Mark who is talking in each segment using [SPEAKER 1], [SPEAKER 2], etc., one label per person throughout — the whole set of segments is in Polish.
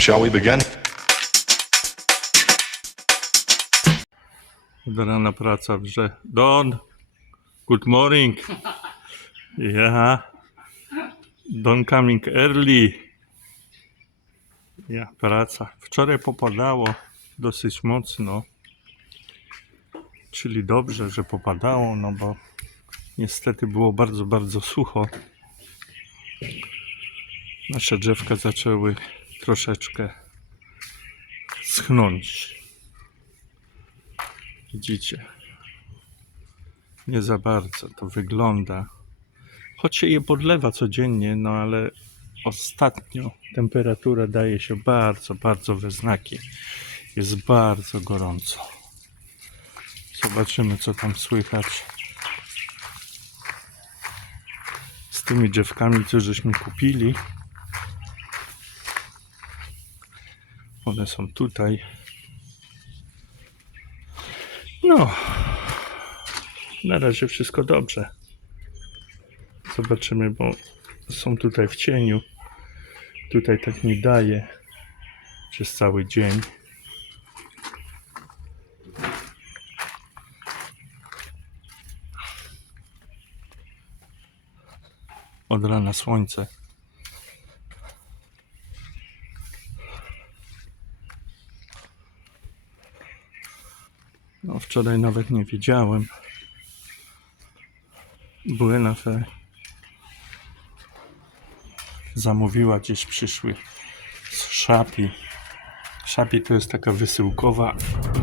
[SPEAKER 1] Shall we begin?
[SPEAKER 2] Od rana praca wrze. Don, good morning. Yeah. Don coming early. Ja, praca. Wczoraj popadało dosyć mocno. Czyli dobrze, że popadało, no bo niestety było bardzo, bardzo sucho. Nasze drzewka zaczęły troszeczkę schnąć. Widzicie? Nie za bardzo to wygląda. Choć się je podlewa codziennie, no ale ostatnio temperatura daje się bardzo, bardzo we znaki. Jest bardzo gorąco. Zobaczymy, co tam słychać. Z tymi drzewkami, co żeśmy kupili. One są tutaj. No, na razie wszystko dobrze. Zobaczymy, bo są tutaj w cieniu. Tutaj tak nie daje przez cały dzień. Od rana słońce. No, wczoraj nawet nie wiedziałem. Były fe zamówiła gdzieś przyszły z Szapi. Szapi to jest taka wysyłkowa,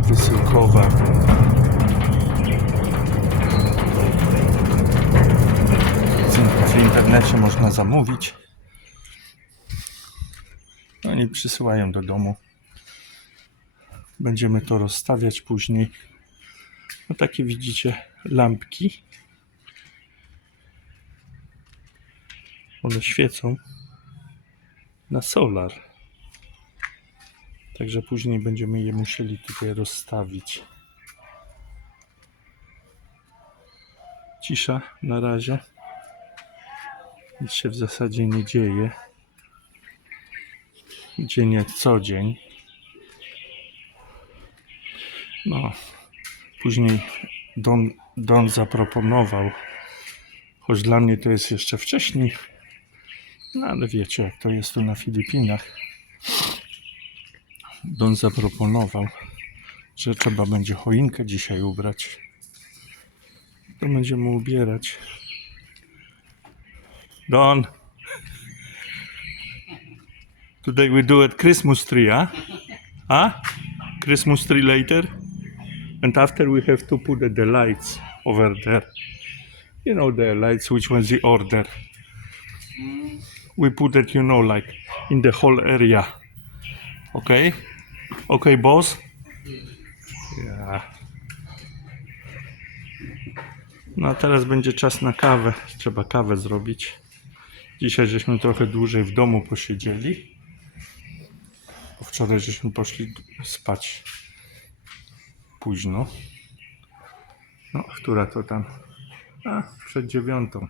[SPEAKER 2] wysyłkowa. W internecie można zamówić. Oni przysyłają do domu. Będziemy to rozstawiać później. No takie widzicie lampki. One świecą na solar. Także później będziemy je musieli tutaj rozstawić. Cisza na razie. Nic się w zasadzie nie dzieje. Dzień jak co dzień. No, później Don, Don zaproponował, choć dla mnie to jest jeszcze wcześniej, no ale wiecie jak to jest tu na Filipinach. Don zaproponował, że trzeba będzie choinkę dzisiaj ubrać. To będziemy ubierać. Don. Today we do it Christmas tree, huh? Huh? Christmas tree later? And after we have to put the lights over there. You know the lights which was the order. We put it, you know, like in the whole area. Okay? Okay, boss? Yeah. No a teraz będzie czas na kawę. Trzeba kawę zrobić. Dzisiaj żeśmy trochę dłużej w domu posiedzieli. Wczoraj żeśmy poszli spać późno. No, która to tam? A, przed dziewiątą.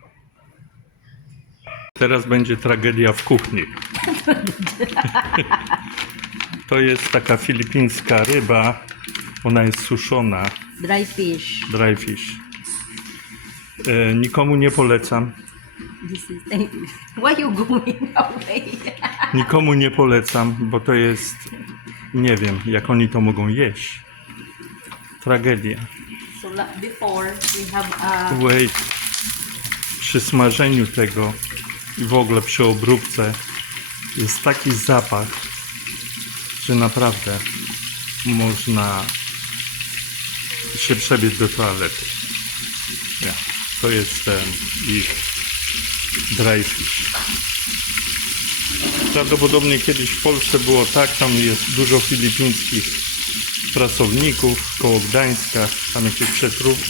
[SPEAKER 2] Teraz będzie tragedia w kuchni. To jest taka filipińska ryba. Ona jest suszona,
[SPEAKER 3] Dry fish.
[SPEAKER 2] dry fish. E, nikomu nie polecam.
[SPEAKER 3] This is. Why you going away?
[SPEAKER 2] Nikomu nie polecam, bo to jest. Nie wiem, jak oni to mogą jeść. Tragedia.
[SPEAKER 3] so before we have a
[SPEAKER 2] Wait. Przy smażeniu tego i w ogóle przy obróbce jest taki zapach, że naprawdę można się przebiec do toalety. To jest ten ich dry fish. Prawdopodobnie kiedyś w Polsce było tak, tam jest dużo filipińskich pracowników koło Gdańska, tam jakieś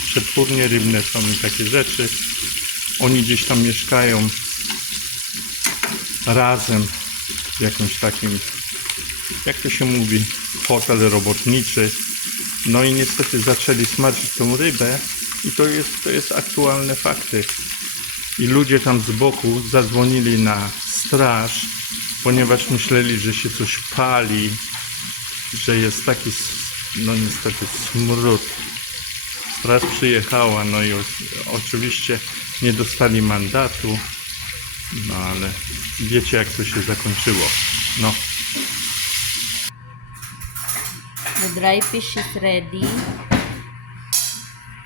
[SPEAKER 2] przetwórnie rybne są i takie rzeczy. Oni gdzieś tam mieszkają razem w jakimś takim, jak to się mówi, hotel robotniczy. No i niestety zaczęli smażyć tą rybę i to jest, to jest aktualne fakty. I ludzie tam z boku zadzwonili na straż ponieważ myśleli, że się coś pali, że jest taki, no niestety, smród. Straż przyjechała, no i o, oczywiście nie dostali mandatu, no ale wiecie jak to się zakończyło. No,
[SPEAKER 3] The dry fish is ready.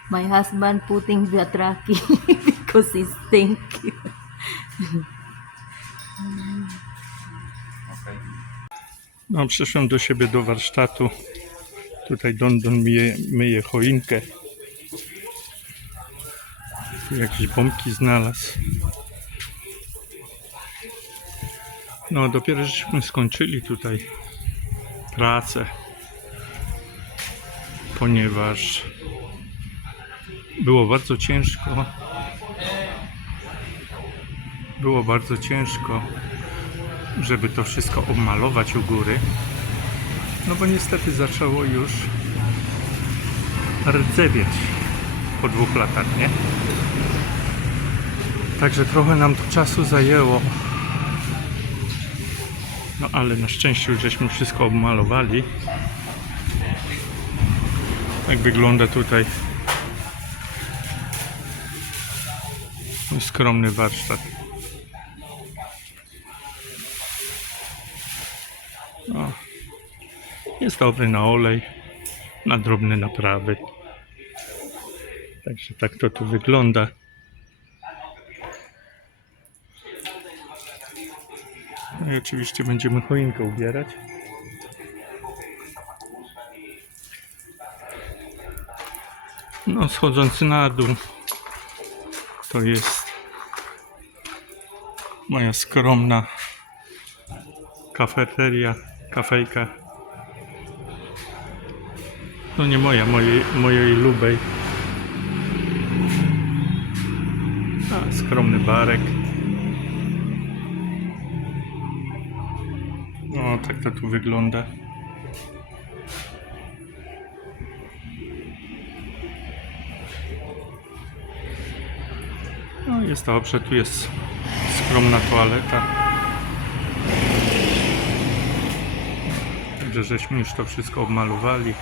[SPEAKER 3] My husband putting the traki because he stink.
[SPEAKER 2] no przyszłem do siebie do warsztatu. Tutaj Don Don myje, myje choinkę. Tu jakieś bombki znalazł. No, dopiero żeśmy skończyli tutaj pracę, ponieważ było bardzo ciężko. Było bardzo ciężko, żeby to wszystko obmalować u góry. No bo niestety zaczęło już rdzewieć po dwóch latach, nie? Także trochę nam to czasu zajęło. No ale na szczęście już żeśmy wszystko obmalowali. Jak wygląda tutaj mój skromny warsztat. Jest dobry na olej, na drobne naprawy. Także tak to tu wygląda. No i oczywiście będziemy choinkę ubierać. No, schodząc na dół, to jest moja skromna kafeteria, kafejka. No nie moja, mojej, mojej lubej. A, skromny barek. No, tak to tu wygląda. No, jest dobrze, tu jest skromna toaleta. Także żeśmy już to wszystko obmalowali.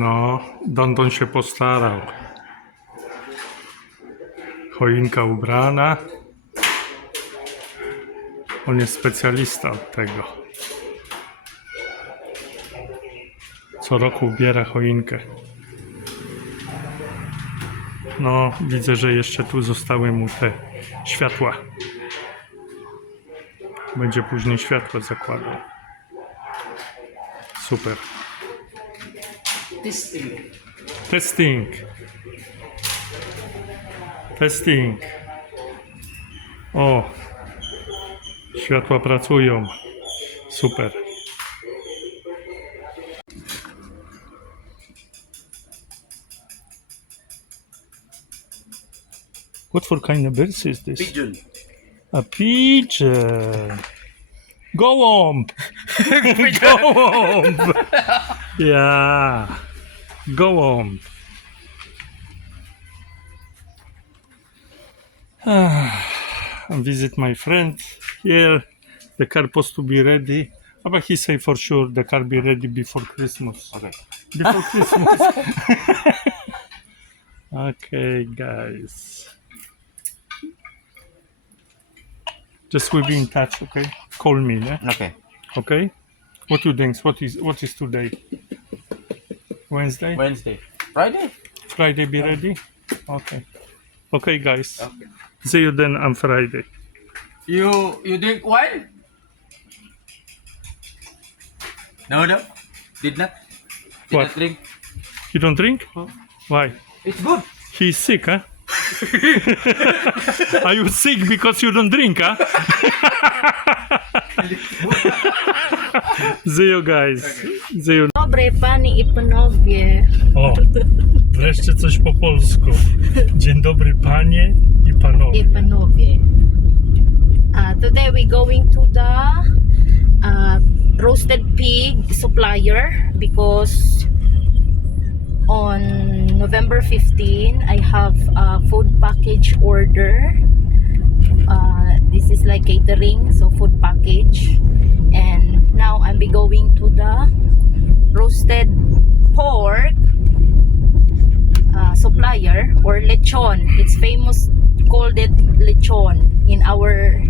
[SPEAKER 2] No, Dondon się postarał. Choinka ubrana. On jest specjalista od tego. Co roku ubiera choinkę. No, widzę, że jeszcze tu zostały mu te światła. Będzie później światło zakładał. Super.
[SPEAKER 1] Testing.
[SPEAKER 2] Testing. Testing. O. Światła pracują. Super. What for kind of birds is this?
[SPEAKER 1] Pigeon.
[SPEAKER 2] A pigeon. Go on. Go on. Yeah. Go on. and visit my friend here. The car supposed to be ready. Ah, but he say for sure the car be ready before Christmas.
[SPEAKER 1] Okay.
[SPEAKER 2] Before Christmas. okay, guys. Just we'll be in touch, okay? Call me, yeah?
[SPEAKER 1] Okay.
[SPEAKER 2] Okay. What you think? What is what is today? Wednesday?
[SPEAKER 1] Wednesday. Friday?
[SPEAKER 2] Friday be ready? Okay. Okay guys.
[SPEAKER 1] Okay.
[SPEAKER 2] See you then on Friday.
[SPEAKER 1] You you drink wine? No, no. Did not. Did
[SPEAKER 2] What?
[SPEAKER 1] not drink.
[SPEAKER 2] You don't drink? Why?
[SPEAKER 1] It's good.
[SPEAKER 2] He's sick, huh? Are you sick because you don't drink, huh? See you guys. See you.
[SPEAKER 3] Dobre, panie i panowie.
[SPEAKER 2] O, wreszcie coś po polsku. Dzień dobry panie i panowie.
[SPEAKER 3] I panowie. Uh, today we going to the uh, roasted pig supplier because on November 15, I have a food package order. Uh, this is like catering, so food package. And now I'm be going to the roasted pork uh, supplier or lechon. It's famous called it lechon in our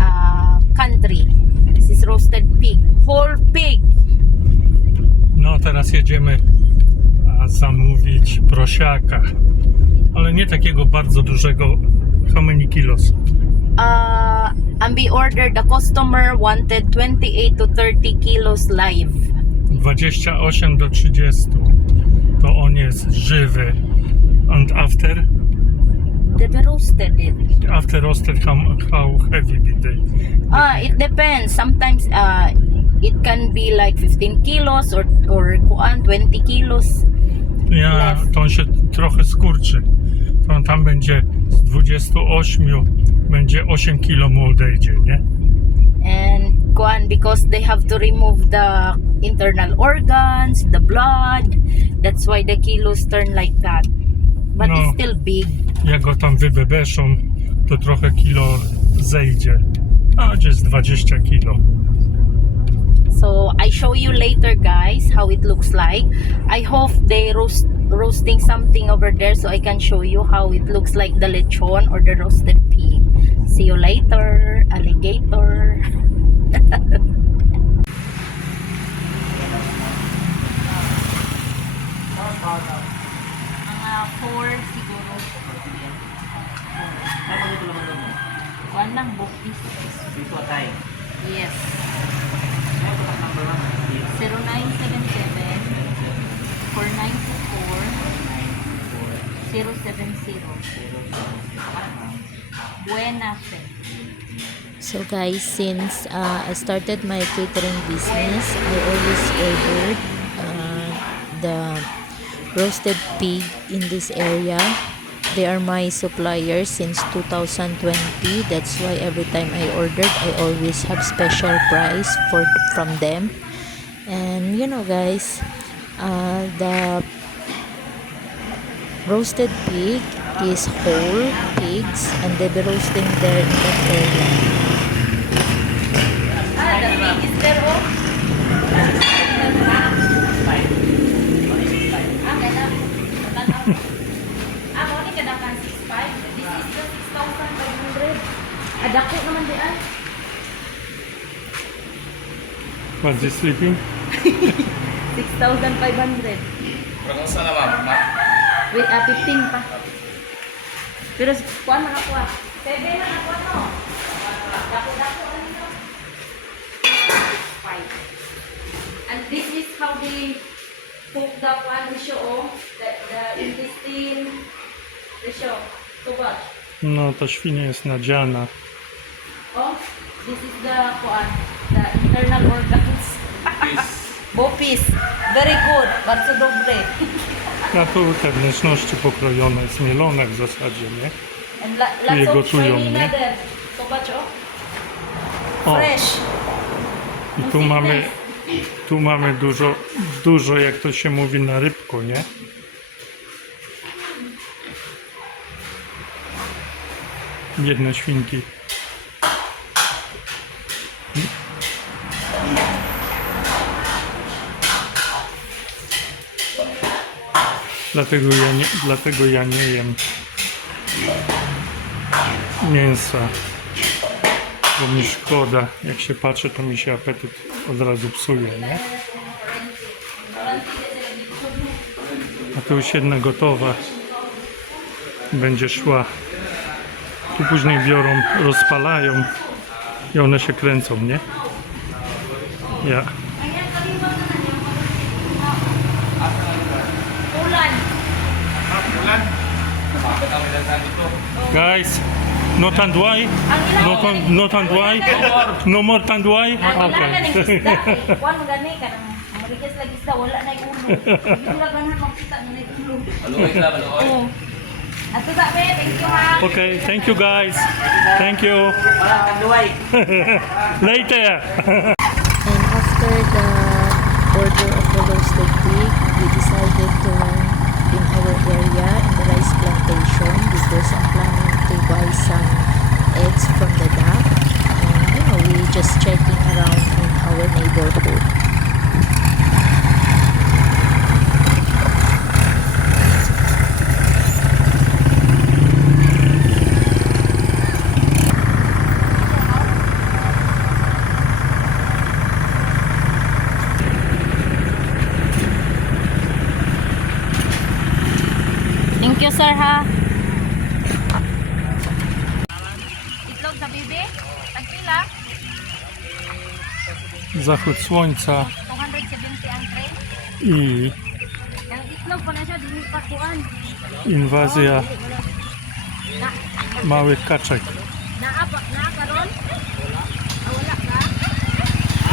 [SPEAKER 3] uh, country. This is roasted pig, whole pig.
[SPEAKER 2] No, teraz jedziemy zamówić prosiaka. Ale nie takiego bardzo dużego. How many kilos?
[SPEAKER 3] Uh, and be ordered. The customer wanted 28 to 30 kilos live.
[SPEAKER 2] 28 do 30. To on jest żywy. And after?
[SPEAKER 3] They be roasted it.
[SPEAKER 2] After roasted, how, how heavy be they?
[SPEAKER 3] Ah, it depends. Sometimes uh, it can be like 15 kilos or or kuan 20 kilos.
[SPEAKER 2] Ja,
[SPEAKER 3] Left.
[SPEAKER 2] to on się trochę skurczy. To on tam będzie z 28, będzie 8 kilo mu odejdzie, nie?
[SPEAKER 3] And kuan because they have to remove the internal organs, the blood. That's why the kilos turn like that. But
[SPEAKER 2] No.
[SPEAKER 3] it's still big.
[SPEAKER 2] Jak go tam wybebeszą, to trochę kilo zejdzie. A gdzieś 20 kilo.
[SPEAKER 3] So I show you later guys how it looks like. I hope they roast roasting something over there so I can show you how it looks like the lechon or the roasted pig. See you later, alligator. Mga four siguro. One ng bukis.
[SPEAKER 1] Dito tayo.
[SPEAKER 3] Yes.
[SPEAKER 1] Number one.
[SPEAKER 3] 0977 494 070 Buena Fe. So guys, since uh, I started my catering business, I always ordered uh, the roasted pig in this area. They are my suppliers since 2020. That's why every time I ordered, I always have special price for from them. And you know guys, uh, the roasted pig is whole pigs and they be roasting there in that area. Ah, the pig is there oh? Ah, kaya Ah, mo ni kada kan 65. This is the 6,500. Adako naman di ay.
[SPEAKER 2] Was he sleeping?
[SPEAKER 3] 6,500.
[SPEAKER 1] Kamusta naman, ma?
[SPEAKER 3] Wait, ah, 15 pa. Pero kuha na nakuha. 7 na nakuha no. Dako-dako ano no? Five. And this is how they cook the one ratio oh. The, the intestine ratio. Tubag.
[SPEAKER 2] No, ta świnia jest nadziana.
[SPEAKER 3] Oh, this is the kuan, the internal organs. Bopis. Very good. Bardzo dobre.
[SPEAKER 2] Na to te wnętrzności pokrojone, zmielone w zasadzie, nie?
[SPEAKER 3] And la,
[SPEAKER 2] Tu je gotują, nie?
[SPEAKER 3] Zobacz, oh.
[SPEAKER 2] O,
[SPEAKER 3] Fresh.
[SPEAKER 2] i tu mamy, tu mamy dużo, dużo, jak to się mówi, na rybku, nie? Biedne świnki. Dlatego ja nie, dlatego ja nie jem mięsa, bo mi szkoda. Jak się patrzę, to mi się apetyt od razu psuje, nie? A tu już jedna gotowa będzie szła. Tu później biorą, rozpalają i one się kręcą, nie? Ja. Guys, no tanduay? No, tan- no tanduay? No more tanduay?
[SPEAKER 3] Wala na.
[SPEAKER 2] Okay.
[SPEAKER 3] eh. Kuan mo gani ka nang lagi isda wala na yung ulo. Yung laganan makita na yung ulo.
[SPEAKER 1] Maluoy sila, maluoy.
[SPEAKER 3] Oo. Ato sa be, thank you ha.
[SPEAKER 2] okay, thank you guys. Thank you. Later.
[SPEAKER 3] And after
[SPEAKER 4] sir, ha. Itlog sa bibi? Tagpila?
[SPEAKER 2] Zachód słońca
[SPEAKER 4] 270 ang tray.
[SPEAKER 2] i
[SPEAKER 4] Ang itlog pa na siya, di pa kuan.
[SPEAKER 2] inwazja
[SPEAKER 4] Na,
[SPEAKER 2] małych kaczek.
[SPEAKER 4] naa wala ka? Ha?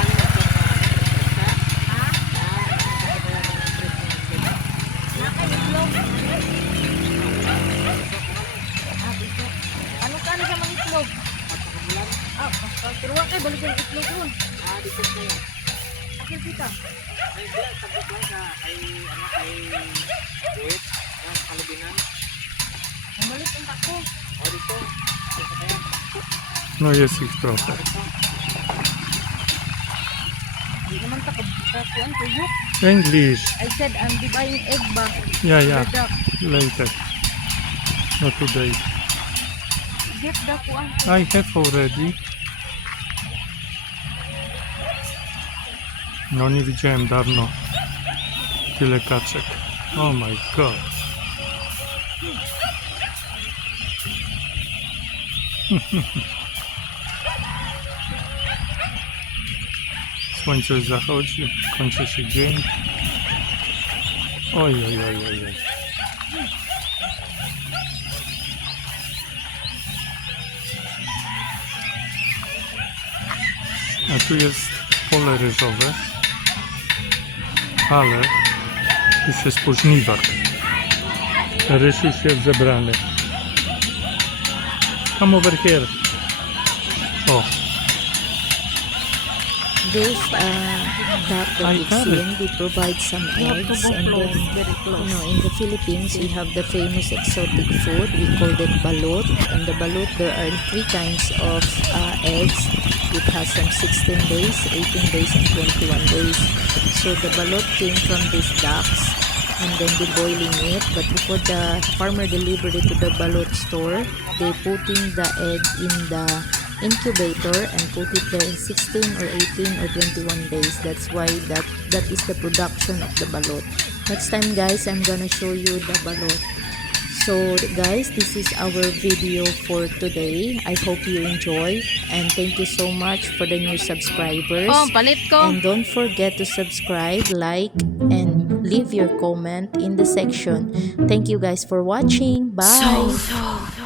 [SPEAKER 4] Naa ka itlog? Ah, dito. Ano ka na siya mga itlog? Ah, ah, pero wa kay balik yung itlog ron. Ah, dito kayo. Akil kita. Bumalik ang tako.
[SPEAKER 2] No jest ich trochę.
[SPEAKER 4] Di naman tako. Kuan tuyo.
[SPEAKER 2] English.
[SPEAKER 4] I said I'm buying egg ba?
[SPEAKER 2] Yeah, yeah.
[SPEAKER 4] The duck.
[SPEAKER 2] Later. Not today.
[SPEAKER 4] Get the kuan.
[SPEAKER 2] I have already. No nie widziałem dawno tyle kaczek. Oh my god. Słońce zachodzi, kończy się dzień. Oj, oj, oj, oj, oj. A tu jest pole ryżowe, ale już jest po żniwach. Ryż już jest zebrany. Come over here. O,
[SPEAKER 4] Those uh, duck that you've seen, they provide some eggs and then, you know, in the Philippines, we have the famous exotic food. We call it balut. And the balut, there are three kinds of uh, eggs. It has some 16 days, 18 days, and 21 days. So the balut came from these ducks and then they boiling it. But before the farmer delivered it to the balut store, they putting the egg in the incubator and put it there in 16 or 18 or 21 days. That's why that that is the production of the balut. Next time guys, I'm gonna show you the balut. So guys, this is our video for today. I hope you enjoy and thank you so much for the new subscribers.
[SPEAKER 3] Oh, palit ko.
[SPEAKER 4] And don't forget to subscribe, like, and leave your comment in the section. Thank you guys for watching. Bye.